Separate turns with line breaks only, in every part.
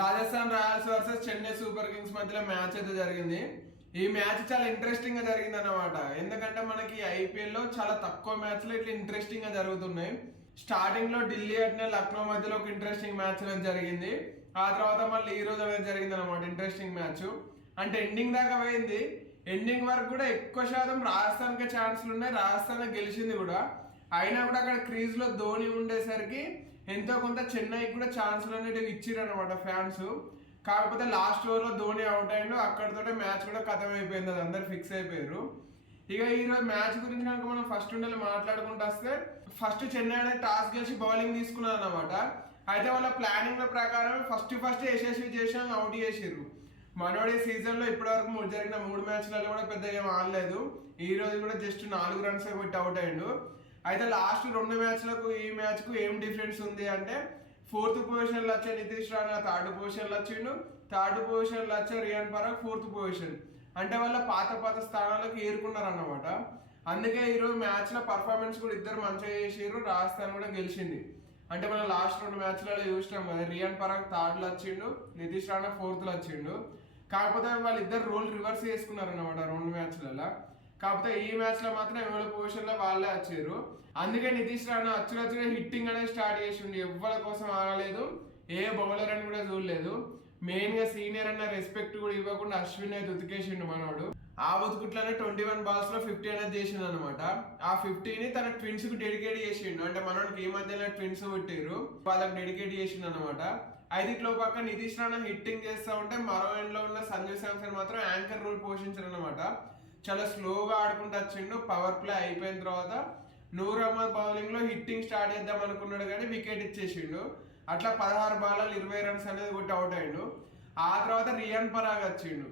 Rajasthan royals versus Chennai super kings మధ్యలో match అయితే జరిగింది. ఈ మ్యాచ్ చాలా ఇంట్రెస్టింగ్గా జరిగింది అన్నమాట ఎందుకంటే మనకి ఐపీఎల్లో చాలా తక్కువ మ్యాచ్లు ఇట్లా ఇంట్రెస్టింగ్గా జరుగుతున్నాయి. స్టార్టింగ్లో ఢిల్లీ అట్నే లక్నో మధ్యలో ఒక ఇంట్రెస్టింగ్ మ్యాచ్ అనేది జరిగింది. ఆ తర్వాత మళ్ళీ ఈ రోజు అనేది జరిగింది అనమాట ఇంట్రెస్టింగ్ మ్యాచ్. అంటే ఎండింగ్ దాకా పోయింది. ఎండింగ్ వరకు కూడా ఎక్కువ శాతం రాజస్థాన్కే ఛాన్స్లు ఉన్నాయి. రాజస్థాన్ గెలిచింది కూడా. అయినా కూడా అక్కడ క్రీజ్లో ధోని ఉండేసరికి ఎంతో కొంత చెన్నైకి కూడా ఛాన్స్లు అనేటివి ఇచ్చిర్రు అనమాట ఫ్యాన్స్ కాకపోతే లాస్ట్ ఓవర్లో ధోని అవుట్ అయ్యిండు అక్కడతోటే మ్యాచ్ కూడా ఖతం అయిపోయింది అది అందరు ఫిక్స్ అయిపోయారు. ఇక ఈరోజు మ్యాచ్ గురించి కనుక మనం ఫస్ట్ ఉండాలి మాట్లాడుకుంటూ వస్తే ఫస్ట్ చెన్నై అనేది టాస్ గెలిచి బౌలింగ్ తీసుకున్నారు అనమాట అయితే వాళ్ళ ప్లానింగ్ ప్రకారం ఫస్ట్ ఫస్ట్ యశస్వి చేసిన అవుట్ చేసిర్రు. మనోడి సీజన్లో ఇప్పటివరకు జరిగిన మూడు మ్యాచ్లలో కూడా పెద్ద ఏం ఆడలేదు. ఈ రోజు కూడా జస్ట్ నాలుగు రన్స్ కొట్టి అవుట్ అయ్యిండు అయితే లాస్ట్ రెండు మ్యాచ్లకు ఈ మ్యాచ్కు ఏం డిఫరెన్స్ ఉంది అంటే ఫోర్త్ పొజిషన్లో వచ్చే నితీష్ రాణా థర్డ్ పొజిషన్లో వచ్చిండు. థర్డ్ పొజిషన్లో వచ్చే రియాన్ పరాగ్ ఫోర్త్ పొజిషన్. అంటే వాళ్ళ పాత పాత స్థానాలకు ఏరుకున్నారు అన్నమాట అందుకే ఈరోజు మ్యాచ్లో పర్ఫార్మెన్స్ కూడా ఇద్దరు మంచిగా చేసారు రాజస్థాన్ కూడా గెలిచింది. అంటే మనం లాస్ట్ రెండు మ్యాచ్లలో చూసినాం కదా రియాన్ పరాగ్ థర్డ్లో వచ్చిండు నితీష్ రాణా ఫోర్త్లో వచ్చిండు. కాకపోతే వాళ్ళిద్దరు రోల్ రివర్స్ చేసుకున్నారు అన్నమాట రెండు మ్యాచ్లలో. కాకపోతే ఈ మ్యాచ్లో మాత్రం ఎవరి పొజిషన్లో వాళ్ళే వచ్చారు. అందుకే నితీష్ రాణా అచ్చురచ్చుగా హిట్టింగ్ అనేది స్టార్ట్ చేసిండు. ఎవ్వరి కోసం ఆడలేదు. ఏ బౌలర్ అని కూడా చూడలేదు. మెయిన్గా సీనియర్ అన్న రెస్పెక్ట్ కూడా ఇవ్వకుండా అశ్విన్ అయితే ఉతికేసిండు మనోడు. ఆ ఉతుకుట్లోనే ట్వంటీ వన్ బాల్స్లో ఫిఫ్టీ అనేది చేసిండు అనమాట ఆ ఫిఫ్టీని తన ట్విన్స్కు డెడికేట్ చేసిండు. అంటే మనోడికి ఈ మధ్యలో ట్విన్స్ పెట్టారు వాళ్ళకి డెడికేట్ చేసిండు అనమాట అయితే ఇట్లో పక్క నితీష్ రాణా హిట్టింగ్ చేస్తా ఉంటే మరో ఎండ్లో ఉన్న సంజయ్ శాంసన్ మాత్రం యాంకర్ రోల్ పోషించారు అనమాట చాలా స్లోగా ఆడుకుంటూ వచ్చిండు. పవర్ ప్లే అయిపోయిన తర్వాత నూర్ అహ్మద్ బౌలింగ్లో హిట్టింగ్ స్టార్ట్ చేద్దాం అనుకున్నాడు కానీ వికెట్ ఇచ్చేసిండు. అట్లా పదహారు బాలలు ఇరవై రన్స్ అనేది కొట్టి అవుట్ అయ్యిండు. ఆ తర్వాత రియాన్ పరాగ్ వచ్చిండు.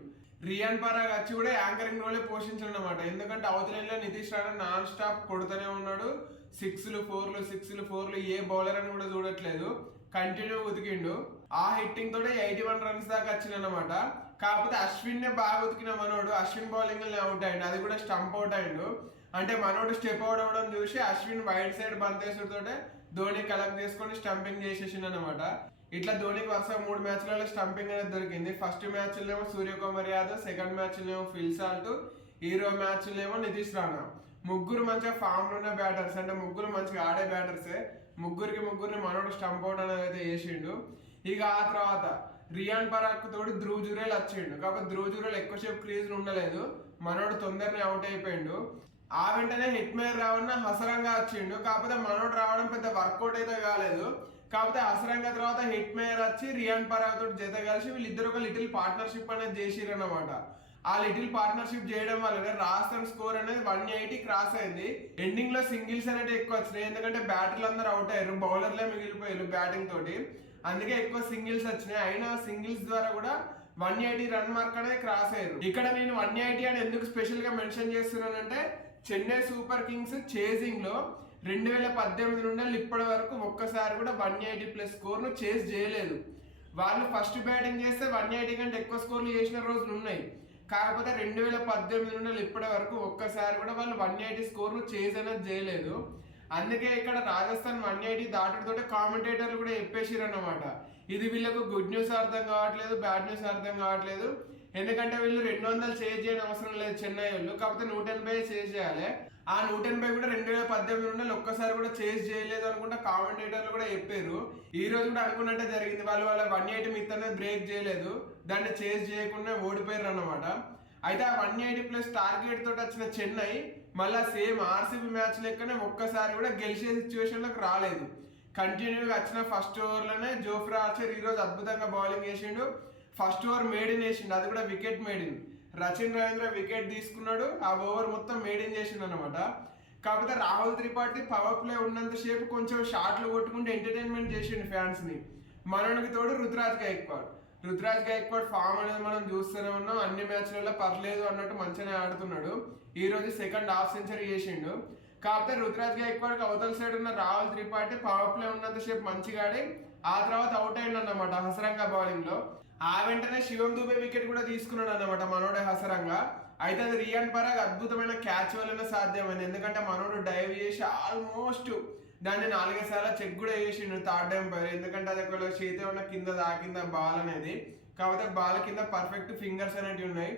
రియాన్ పరాగ్ వచ్చి కూడా యాంకరింగ్ రోలే పోషించాడు అనమాట ఎందుకంటే అవతలలో నితీష్ రాణా నాన్ స్టాప్ కొడుతూనే ఉన్నాడు. సిక్స్లు ఫోర్లు సిక్స్లు ఫోర్లు ఏ బౌలర్ అని కూడా చూడట్లేదు. కంటిన్యూ ఉతికిండు. ఆ హిట్టింగ్ తోటే ఎయిటీ వన్ రన్స్ దాకా వచ్చిందనమాట కాకపోతే అశ్విన్ నే బాగా ఉతికిన మనోడు అశ్విన్ బౌలింగ్ అవుట్ అయ్యిండు. అది కూడా స్టంప్ అవుట్ అయ్యిండు. అంటే మనోడు స్టెప్ అవుట్ అవ్వడం చూసి అశ్విన్ వైట్ సైడ్ బంతేసుడితోటే ధోని కలెక్ట్ చేసుకొని స్టంపింగ్ చేసేసిండు అనమాట ఇట్లా ధోనికి వరుస మూడు మ్యాచ్లలో స్టంపింగ్ అనేది దొరికింది. ఫస్ట్ మ్యాచ్లో ఏమో సూర్యకుమార్ యాదవ్ సెకండ్ మ్యాచ్లో ఏమో ఫిల్ సాల్ట్ హీరో మ్యాచ్ ఏమో నితీష్ రాణా. ముగ్గురు మంచిగా ఫామ్లో ఉన్న బ్యాటర్స్ అంటే ముగ్గురు మంచిగా ఆడే బ్యాటర్సే. ముగ్గురికి ముగ్గురిని మనోడు స్టంప్ అవుట్ అనేది అయితే చేసిండు. ఇక ఆ తర్వాత రియాన్ పరాక్ తోడు ధ్రువ్ జురేల్ వచ్చిండు కాకపోతే ధ్రువ్ జురేల్ ఎక్కువసేపు క్రీజ్ ఉండలేదు. మనోడు తొందరనే అవుట్ అయిపోయిండు. ఆ వెంటనే హిట్ మేర్ రావణ హసరంగా వచ్చిండు కాకపోతే మనోడు రావడం పెద్ద వర్కౌట్ అయితే కాలేదు. కాకపోతే హసరంగా తర్వాత హిట్ మేయర్ వచ్చి రియాన్ పరాగ్ తోటి జత కలిసి వీళ్ళిద్దరు ఒక లిటిల్ పార్ట్నర్షిప్ అనేది చేసిరు అనమాట ఆ లిటిల్ పార్ట్నర్షిప్ చేయడం వల్ల రాజస్థాన్ స్కోర్ అనేది వన్ ఎయిటీ క్రాస్ అయింది. ఎండింగ్లో సింగిల్స్ అనేది ఎక్కువ వచ్చినాయి. ఎందుకంటే బ్యాటర్లు అందరూ అవుట్ అయ్యారు. బౌలర్లే మిగిలిపోయారు బ్యాటింగ్ తోటి. అందుకే ఎక్కువ సింగిల్స్ వచ్చినాయి. అయినా సింగిల్స్ ద్వారా కూడా వన్ ఎయిటీ రన్ మార్క్ అనేది క్రాస్ అయ్యారు. ఇక్కడ నేను వన్ ఎయిటీ అని ఎందుకు స్పెషల్గా మెన్షన్ చేస్తున్నానంటే చెన్నై సూపర్ కింగ్స్ చేజింగ్లో రెండు వేల పద్దెనిమిది నుండి ఇప్పటి వరకు ఒక్కసారి కూడా వన్ ఎయిటీ ప్లస్ స్కోర్ను చేజ్ చేయలేదు. వాళ్ళు ఫస్ట్ బ్యాటింగ్ చేస్తే వన్ ఎయిటీ కంటే ఎక్కువ స్కోర్లు చేసిన రోజులు ఉన్నాయి. కాకపోతే రెండు వేల పద్దెనిమిది నుండి ఇప్పటి వరకు ఒక్కసారి కూడా వాళ్ళు వన్ ఎయిటీ స్కోర్ను చేజ్ అనేది చేయలేదు. అందుకే ఇక్కడ రాజస్థాన్ వన్ ఎయిటీ దాటడంతో కామెంటేటర్లు కూడా చెప్పేసిరు అన్నమాట ఇది వీళ్ళకు గుడ్ న్యూస్ అర్థం కావట్లేదు బ్యాడ్ న్యూస్ అర్థం కావట్లేదు. ఎందుకంటే వీళ్ళు రెండు వందలు చేజ్ చేయడం అవసరం లేదు చెన్నై వాళ్ళు. కాకపోతే నూట ఎనభై చేజ్ చేయాలి. ఆ నూట ఎనభై కూడా రెండు వేల పద్దెనిమిది నుండి ఒక్కసారి కూడా చేజ్ చేయలేదు అనుకుంటా కామెంటేటర్లు కూడా చెప్పారు. ఈ రోజు కూడా అనుకున్నట్టే జరిగింది. వాళ్ళు వాళ్ళ వన్ ఎయిటీ మిత్తనే బ్రేక్ చేయలేదు. దాన్ని చేజ్ చేయకుండా ఓడిపోయారు అన్నమాట అయితే ఆ వన్ ఎయిటీ ప్లస్ టార్గెట్ తోటి వచ్చిన చెన్నై మళ్ళా సేమ్ ఆర్సీబీ మ్యాచ్ లెక్కనే ఒక్కసారి కూడా గెలిచే సిచ్యువేషన్లోకి రాలేదు. కంటిన్యూగా వచ్చిన ఫస్ట్ ఓవర్లోనే జోఫ్రా ఆర్చర్ ఈ రోజు అద్భుతంగా బౌలింగ్ వేసిండు ఫస్ట్ ఓవర్ మేడిన్ వేసిండు అది కూడా wicket maiden Rachin Ravindra wicket తీసుకున్నాడు. ఆ ఓవర్ మొత్తం మేడిన్ చేసిండు అనమాట కాకపోతే రాహుల్ త్రిపాఠి పవర్ ప్లే ఉన్నంత సేపు కొంచెం షాట్లు కొట్టుకుంటూ ఎంటర్టైన్మెంట్ చేసిండు ఫ్యాన్స్ని. మనోనికి తోడు రుతురాజ్ గైక్వాడ్ రుతురాజ్ గైక్వాడ్ ఫామ్ అనేది మనం చూస్తూనే ఉన్నాం. అన్ని మ్యాచ్లలో పర్లేదు అన్నట్టు మంచిగానే ఆడుతున్నాడు. ఈ రోజు సెకండ్ హాఫ్ సెంచరీ చేసిండు. కాకపోతే రుతురాజ్ గైక్వాడ్కి అవతల సైడ్ ఉన్న రాహుల్ త్రిపాఠి పవర్ ప్లే ఉన్నంత సేపు మంచిగా ఆడి ఆ తర్వాత అవుట్ అయ్యిండు అనమాట హసరంగా బౌలింగ్లో. ఆ వెంటనే శివం దుబే వికెట్ కూడా తీసుకున్నాడు అనమాట మనోడే హసరంగా. అయితే అది రియాన్ పరాగ్ అద్భుతమైన క్యాచ్ వల్లనే సాధ్యమైంది. ఎందుకంటే మనోడు డైవ్ చేసి ఆల్మోస్ట్ దాన్ని నాలుగే సార్లు చెక్ కూడా చేసిండు థర్డ్ ఎంపైర్ ఎందుకంటే అది ఒకవేళ చేతి ఉన్న కింద దాకింద బాల్ అనేది. కాకపోతే బాల్ కింద పర్ఫెక్ట్ ఫింగర్స్ అనేవి ఉన్నాయి.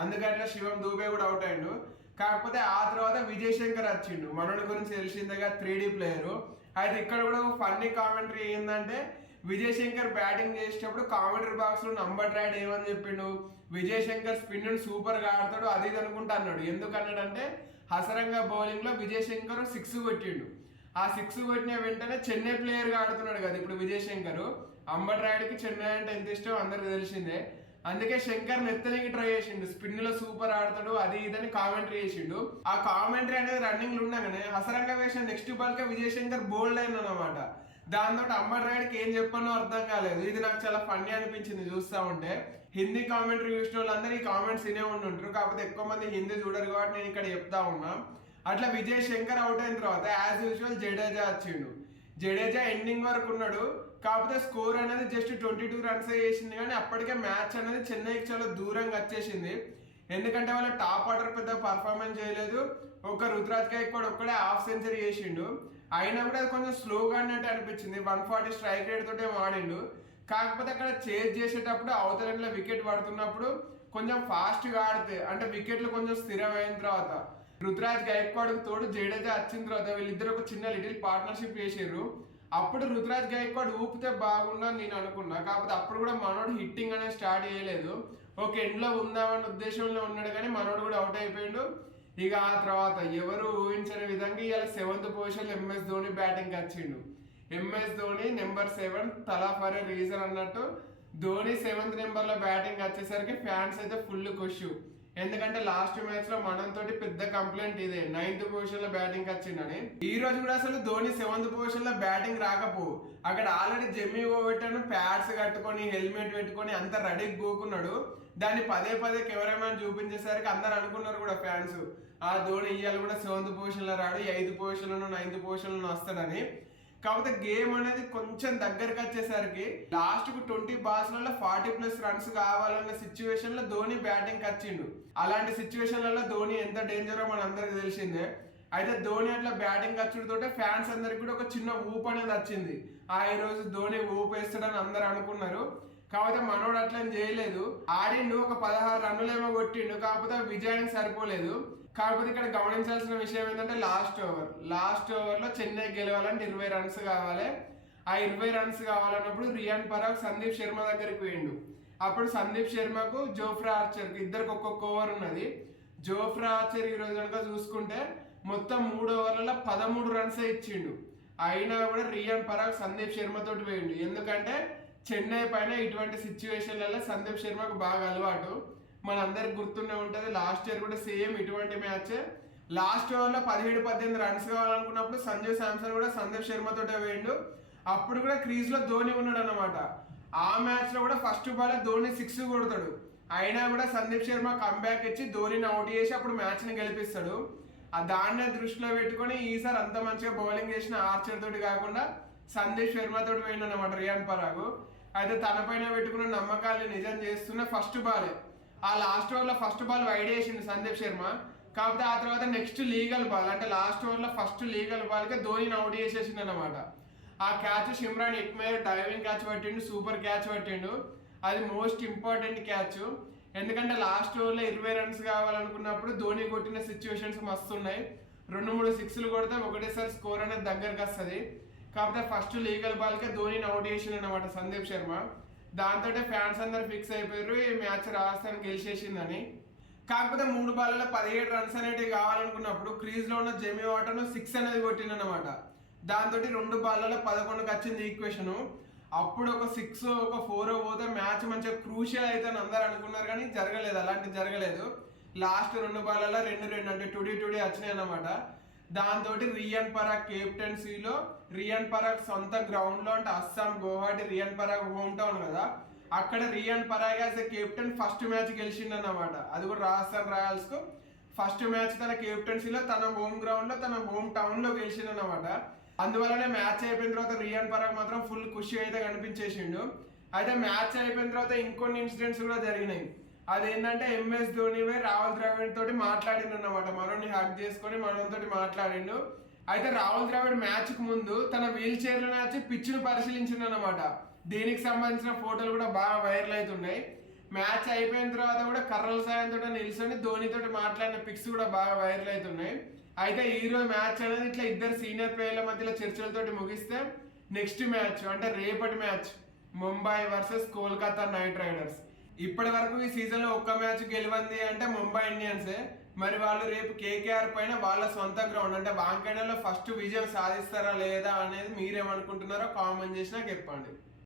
అందుకట్లా శివం దూబే కూడా అవుట్ అయ్యిండు. కాకపోతే ఆ తర్వాత విజయ్ శంకర్ వచ్చిండు. మనోడి గురించి తెలిసిందిగా త్రీ డీ ప్లేయర్ అయితే ఇక్కడ కూడా ఒక ఫన్నీ కామెంటరీ ఏంటంటే విజయ్ శంకర్ బ్యాటింగ్ చేసేటప్పుడు కామెంటరీ బాక్స్లో నంబర్ ట్రాడ్ ఏమని చెప్పిండు? విజయ్ శంకర్ స్పిన్ సూపర్గా ఆడతాడు అది ఇది అనుకుంటా అన్నాడు. ఎందుకు అన్నాడంటే హసరంగా బౌలింగ్లో విజయ్ శంకర్ సిక్స్ కొట్టిండు. ఆ సిక్స్ కొట్టిన వెంటనే చెన్నై ప్లేయర్గా ఆడుతున్నాడు కదా ఇప్పుడు విజయ్ శంకర్. అంబట్ రాయుడికి చెన్నై అంటే ఎంత ఇష్టం అందరికి తెలిసిందే. అందుకే శంకర్ నెత్తనికి ట్రై చేసిండు. స్పిన్లో సూపర్ ఆడతాడు అది ఇదని కామెంటరీ చేసిండు. ఆ కామెంటరీ అనేది రన్నింగ్లో ఉండగానే హసరంగా వేసిన నెక్స్ట్ బాల్ కే విజయ్ శంకర్ బోల్డ్ అయిన అనమాట దాంతో అంబట్ రాయుడికి ఏం చెప్పానో అర్థం కాలేదు. ఇది నాకు చాలా ఫన్నీ అనిపించింది చూస్తా ఉంటే. హిందీ కామెంటరీ చూసిన వాళ్ళందరూ ఈ కామెంట్స్ వినే ఉండి ఉంటారు కాకపోతే ఎక్కువ మంది హిందీ చూడరు కాబట్టి నేను ఇక్కడ చెప్తా ఉన్నా. అట్లా విజయ్ శంకర్ అవుట్ అయిన తర్వాత యాజ్ యూజువల్ జడేజా వచ్చిండు. జడేజా ఎండింగ్ వరకు ఉన్నాడు. కాకపోతే స్కోర్ అనేది జస్ట్ ట్వంటీ టూ రన్స్ చేసింది కానీ అప్పటికే మ్యాచ్ అనేది చెన్నైకి చాలా దూరంగా వచ్చేసింది. ఎందుకంటే వాళ్ళ టాప్ ఆర్డర్ పెద్ద పర్ఫార్మెన్స్ చేయలేదు. ఒక రుతురాజ్ గైక్వాడ్ ఒక్కడే హాఫ్ సెంచరీ చేసిండు. అయినా కూడా అది కొంచెం స్లోగా అన్నట్టు అనిపించింది. వన్ ఫార్టీ స్ట్రైక్ రేట్ తోటే ఆడిండు కాకపోతే అక్కడ చేజ్ చేసేటప్పుడు అవతల వికెట్ పడుతున్నప్పుడు కొంచెం ఫాస్ట్గా ఆడితే అంటే వికెట్లు కొంచెం స్థిరమైన తర్వాత రుతురాజ్ గైక్వాడ్ తోడు జడేజా వచ్చిన తర్వాత వీళ్ళిద్దరు ఒక చిన్న లిటిల్ పార్ట్నర్షిప్ చేసారు అప్పుడు రుతురాజ్ గైక్వాడ్ ఊపితే బాగుందని నేను అనుకున్నా. కాకపోతే అప్పుడు కూడా మనోడు హిట్టింగ్ అనేది స్టార్ట్ చేయలేదు. ఒక ఎండ్లో ఉందామనే ఉందామన్న ఉద్దేశంలో ఉన్నాడు కానీ మనోడు కూడా అవుట్ అయిపోయిండు. ఇక ఆ తర్వాత ఎవరు ఊహించని విధంగా ఇవాళ seventh position MS Dhoni batting వచ్చిండు. MS Dhoni number seven Thala for a reason అన్నట్టు ధోని సెవెంత్ నెంబర్లో బ్యాటింగ్ వచ్చేసరికి ఫ్యాన్స్ అయితే ఫుల్ కొష్యూ ఎందుకంటే లాస్ట్ మ్యాచ్లో మనం తోటి పెద్ద కంప్లైంట్ ఇదే. నైన్త్ పొజిషన్లో బ్యాటింగ్ వచ్చిందని ఈ రోజు కూడా అసలు ధోని సెవెంత్ పొజిషన్లో బ్యాటింగ్ రాకపో. అక్కడ ఆల్రెడీ జమ్మి పెట్టాను ప్యాడ్స్ కట్టుకొని హెల్మెట్ పెట్టుకొని అంత రెడీకి గోకున్నాడు దాన్ని పదే పదే కెమెరామ్యాన్ చూపించేసరికి అందరు అనుకున్నారు కూడా ఫ్యాన్స్ ఆ ధోని ఇయ్యాలి కూడా సెవెంత్ పొజిషన్లో రాడు ఎయిత్ పొజిషన్లో నైన్త్ పొజిషన్లో వస్తాడని. కాకపోతే గేమ్ అనేది కొంచెం దగ్గరకు వచ్చేసరికి లాస్ట్కు twenty balls forty plus runs కావాలన్న సిచ్యువేషన్లో ధోని బ్యాటింగ్ వచ్చిండు అలాంటి సిచ్యువేషన్లలో ధోని ఎంత డేంజరో మన అందరికి తెలిసిందే. అయితే ధోని అట్లా బ్యాటింగ్ వచ్చుడుతోటే ఫ్యాన్స్ అందరికి కూడా ఒక చిన్న ఊపు అనేది వచ్చింది. ఆ ఈ రోజు ధోని ఊపు వేస్తాడని అందరు అనుకున్నారు. కాకపోతే మనోడు అట్లా చేయలేదు. ఆడిండు ఒక పదహారు రన్నులేమో కొట్టిండు కాకపోతే విజయానికి సరిపోలేదు. కాకపోతే ఇక్కడ గమనించాల్సిన విషయం ఏంటంటే లాస్ట్ ఓవర్. లాస్ట్ ఓవర్లో చెన్నై గెలవాలంటే ఇరవై రన్స్ కావాలి. ఆ ఇరవై రన్స్ కావాలన్నప్పుడు రియాన్ పరాగ్ సందీప్ శర్మ దగ్గరికి పోయిండు. అప్పుడు సందీప్ శర్మకు జోఫ్రా ఆర్చర్ ఇద్దరికి ఒక్కొక్క ఓవర్ ఉన్నది. జోఫ్రా ఆర్చర్ ఈ రోజు కనుక చూసుకుంటే మొత్తం మూడు ఓవర్లలో పదమూడు రన్సే ఇచ్చిండు. అయినా కూడా రియాన్ పరాగ్ సందీప్ శర్మతోటి పోయిండు. ఎందుకంటే చెన్నై పైన ఇటువంటి సిచ్యువేషన్లలో సందీప్ శర్మకు బాగా అలవాటు. మనందరికి గుర్తుండే ఉంటుంది లాస్ట్ ఇయర్ కూడా సేమ్ ఇటువంటి మ్యాచ్ లాస్ట్ ఓవర్లో పదిహేడు పద్దెనిమిది రన్స్ కావాలనుకున్నప్పుడు సంజయ్ శాంసన్ కూడా సందీప్ శర్మతో వేయండు. అప్పుడు కూడా క్రీజ్లో ధోని ఉన్నాడు అనమాట ఆ మ్యాచ్లో కూడా ఫస్ట్ బాల్ ధోని సిక్స్ కొడతాడు. అయినా కూడా సందీప్ శర్మ కంబ్యాక్ ఇచ్చి ధోనిని అవుట్ చేసి అప్పుడు మ్యాచ్ని గెలిపిస్తాడు. ఆ దాన్నే దృష్టిలో పెట్టుకొని ఈసారి అంత మంచిగా బౌలింగ్ చేసిన ఆర్చర్ తోటి కాకుండా సందీప్ శర్మ తోటి పోయిండు అనమాట రియాన్ పరాగు. అయితే తనపైన పెట్టుకున్న నమ్మకాన్ని నిజం చేస్తున్న ఫస్ట్ బాల్ ఆ లాస్ట్ ఓవర్లో ఫస్ట్ బాల్ వైడ్ వేసింది సందీప్ శర్మ. కాకపోతే ఆ తర్వాత నెక్స్ట్ లీగల్ బాల్ అంటే లాస్ట్ ఓవర్లో ఫస్ట్ లీగల్ బాల్కి ధోనిని అవుట్ చేసేసింది అనమాట ఆ catch Shimron Hetmyer diving catch పట్టిండు super catch పట్టిండు. అది మోస్ట్ ఇంపార్టెంట్ క్యాచ్ ఎందుకంటే లాస్ట్ ఓవర్లో ఇరవై రన్స్ కావాలనుకున్నప్పుడు ధోని కొట్టిన సిచ్యువేషన్స్ మస్తు ఉన్నాయి. రెండు మూడు సిక్స్లు కొడితే ఒకటేసారి స్కోర్ అనేది దగ్గరకు వస్తుంది. కాకపోతే ఫస్ట్ లీగల్ బాల్కే ధోనిని అవుట్ చేసిండు అనమాట సందీప్ శర్మ. దాంతో ఫ్యాన్స్ అందరు ఫిక్స్ అయిపోయారు. ఈ మ్యాచ్ రాజస్థాన్ గెలిచేసిందని. కాకపోతే మూడు బాల్లో పదిహేడు రన్స్ అనేటివి కావాలనుకున్నప్పుడు క్రీజ్లో ఉన్న జెమీ వాటర్ను సిక్స్ అనేది కొట్టిందనమాట దాంతో రెండు బాల్లలో పదకొండుకి వచ్చింది ఈక్వేషన్. అప్పుడు ఒక సిక్స్ ఒక ఫోర్ పోతే మ్యాచ్ మంచిగా క్రూషియల్ అయితే అని అందరు అనుకున్నారు కానీ జరగలేదు. అలాంటి జరగలేదు. లాస్ట్ రెండు బాల్లలో రెండు రెండు అంటే టుడీ టుడీ వచ్చినాయి అన్నమాట. దాంతో రియన్ పరాగ్ కెప్టెన్సీలో రియాన్ పరాగ్ సొంత గ్రౌండ్లో అంటే అస్సాం గౌహాటి రియాన్ పరాగ్ హోమ్ టౌన్ కదా. అక్కడ Riyan Parag as captain first match గెలిచిండన్నమాట. అది కూడా రాజస్థాన్ రాయల్స్కు ఫస్ట్ మ్యాచ్ తన కెప్టెన్సీలో తన హోమ్ గ్రౌండ్లో తన హోమ్ టౌన్లో గెలిచిండన్నమాట. అందువల్లనే మ్యాచ్ అయిపోయిన తర్వాత రియాన్ పరాగ్ మాత్రం ఫుల్ ఖుషి అయితే కనిపించేసిండు. అయితే మ్యాచ్ అయిపోయిన తర్వాత ఇంకొన్ని ఇన్సిడెంట్స్ కూడా జరిగినాయి. అదేంటంటే ఎంఎస్ ధోని పోయి రాహుల్ ద్రావిడ్ తోటి మాట్లాడిండు అనమాట మనోని హ్యాక్ చేసుకొని మనతో మాట్లాడిండు. అయితే రాహుల్ ద్రావిడ్ మ్యాచ్కు ముందు తన వీల్ చైర్లోనే వచ్చి పిచ్చును పరిశీలించింది అనమాట దీనికి సంబంధించిన ఫోటోలు కూడా బాగా వైరల్ అవుతున్నాయి మ్యాచ్ అయిపోయిన తర్వాత కూడా కర్రల సాయంతో నిల్చొని ధోనితో మాట్లాడిన పిక్స్ కూడా బాగా వైరల్ అవుతున్నాయి అయితే ఈ రోజు మ్యాచ్ అనేది ఇట్లా ఇద్దరు సీనియర్ ప్లేయర్ల మధ్యలో చర్చలతోటి ముగిస్తే నెక్స్ట్ మ్యాచ్ అంటే రేపటి match Mumbai versus Kolkata knight riders. ఇప్పటి వరకు ఈ సీజన్లో ఒక్క మ్యాచ్ గెలివంది అంటే ముంబై ఇండియన్సే. మరి వాళ్ళు రేపు కేకేఆర్ పైన వాళ్ళ సొంత గ్రౌండ్ అంటే వాంకడలో ఫస్ట్ విజయం సాధిస్తారా లేదా అనేది మీరేమనుకుంటున్నారో కామెంట్ చేసి నాకు చెప్పండి.